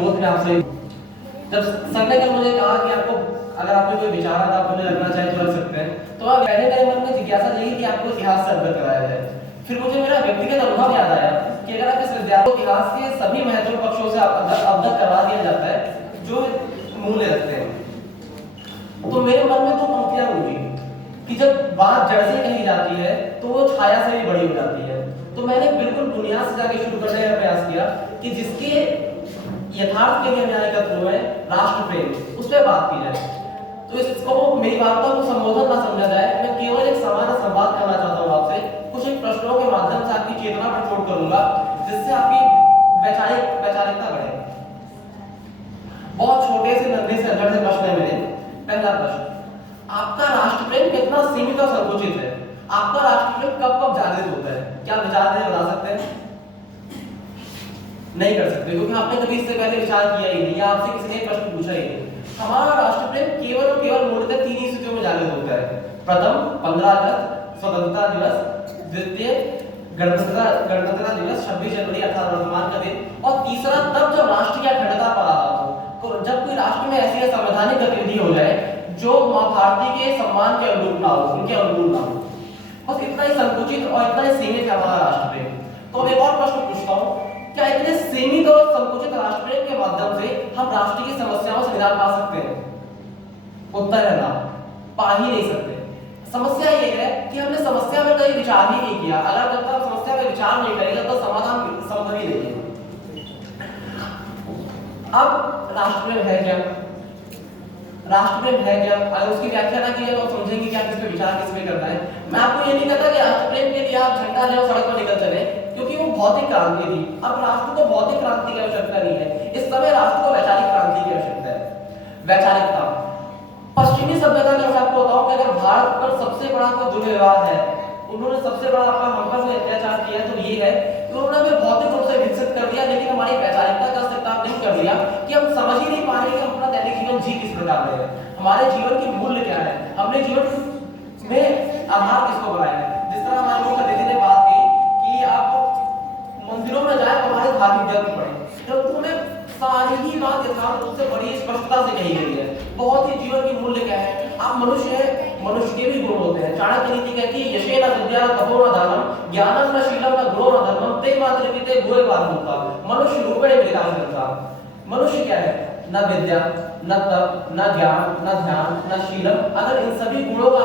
Growth में आपसे जब सर ने कल मुझे कहा कि आपको अगर आपको कोई विचार आता है, आपको रखना चाहे तो रख सकते हैं, तो आप पहले मेरे मन में जिज्ञासा जगी कि आपको इतिहास से अवगत कराया जाए। फिर मुझे मेरा व्यक्तिगत अनुभव याद आया कि अगर आप इस विद्यार्थी को इतिहास के सभी महत्वपूर्ण पक्षों से अवगत करवा दिया जाता है जो मूल्य रखते हैं, तो मेरे मन में दो पंक्तियां गूंजी कि जब बात जड़ से कही जाती है तो वो छाया से भी बड़ी हो जाती है। तो मैंने बिल्कुल बुनियाद से जाके शुरू करने का प्रयास किया कि जिसके यथार्थ के लिए हमें एकत्र हुए राष्ट्र प्रेम, उस पर बात की जाए। तो इसको मेरी वार्ता को संबोधन ना समझा जाए, मैं केवल एक सामान्य संवाद करना चाहता हूँ आपसे। कुछ एक प्रश्नों के माध्यम से आपकी चेतना पर चोट करूंगा जिससे आपकी वैचारिकता बढ़े। बहुत छोटे से नन्हे से अधर से प्रश्न है मेरे। पहला प्रश्न, आपका राष्ट्र प्रेम कितना सीमित और संकुचित है? आपका राष्ट्र प्रेम कब कब जागृत होता है? क्या विचार दें बता सकते हैं? नहीं कर सकते क्योंकि आपने कभी इससे पहले विचार किया ही नहीं या आपसे किसी ने प्रश्न पूछा ही नहीं। हमारा राष्ट्र प्रेम केवल और केवल मूलतः तीन ही स्थितियों में जागृत होता है। प्रथम 15 अगस्त स्वतंत्रता दिवस, द्वितीय गणतंत्रता दिवस 26 जनवरी अर्थात वर्तमान का दिन, और तीसरा तब जब राष्ट्र की अखंडता पर आ रहा हो, जब कोई राष्ट्र में ऐसी संवैधानिक गतिविधि हो जाए जो मां भारती के सम्मान के अनुरूप ना हो, उनके अनुरूप ना हो। बस इतना ही संकुचित और इतना ही सीमित है हमारा राष्ट्र प्रेम। तो अब एक और प्रश्न पूछता हूँ, क्या इतने सीमित और संकुचित राष्ट्र प्रेम के माध्यम से हम राष्ट्र की समस्याओं से निदान पा सकते हैं? उत्तर है ना, पा ही नहीं सकते। समस्या ये है कि हमने समस्या में कहीं विचार ही नहीं किया। अगर जब तक समस्या में विचार नहीं करेगा तो समाधान संभव ही नहीं है। अब राष्ट्र प्रेम है क्या? राष्ट्र प्रेम है क्या? अगर उसकी व्याख्या ना की जाए तो समझेंगे क्या किस पे विचार किस पे करना है। मैं आपको ये नहीं कहता कि राष्ट्र प्रेम के लिए आप झंडा ले और सड़क पर निकल चले, क्योंकि वो भौतिक क्रांति थी। अब राष्ट्र को भौतिक क्रांति की आवश्यकता नहीं है, इस समय राष्ट्र को वैचारिक क्रांति की आवश्यकता है। वैचारिकता, पश्चिमी सभ्यता का आपको बताओ कि अगर भारत पर सबसे बड़ा कोई दुर्व्यवहार है, उन्होंने सबसे बड़ा अपना हम पर अत्याचार किया, तो ये है कि उन्होंने हमें भौतिक रूप से विकसित कर दिया, लेकिन हमारी वैचारिकता का स्वीकार नहीं कर दिया कि हम समझ ही नहीं पा रहे कि हम अपना दैनिक जीवन जी किस प्रकार रहे हैं, हमारे जीवन की मूल्य क्या है, हमने जीवन में आधार किसको बनाया है। जिस तरह हमारे मुख्य अतिथि ने बात की कि आप मंदिरों में जाए तो हमारे धार्मिक ग्रंथ पढ़े, तो तुम्हें सारी ही बात यथार्थ रूप से बड़ी स्पष्टता से कही गई है। बहुत ही जीवन की मूल्य क्या है। आप मनुष्य है, मनुष्य के भी गुण होते हैं। चाणक्य नीति कहती है यशे न विद्या न तपो न दानम ज्ञानम न शीलम न गुणो न धर्मम ते मात्र पिते भूय बाधुता। मनुष्य रूपेण विकास करता। मनुष्य क्या है? न विद्या, न तप, न ज्ञान, न ध्यान, न शीलम। अगर इन सभी गुणों का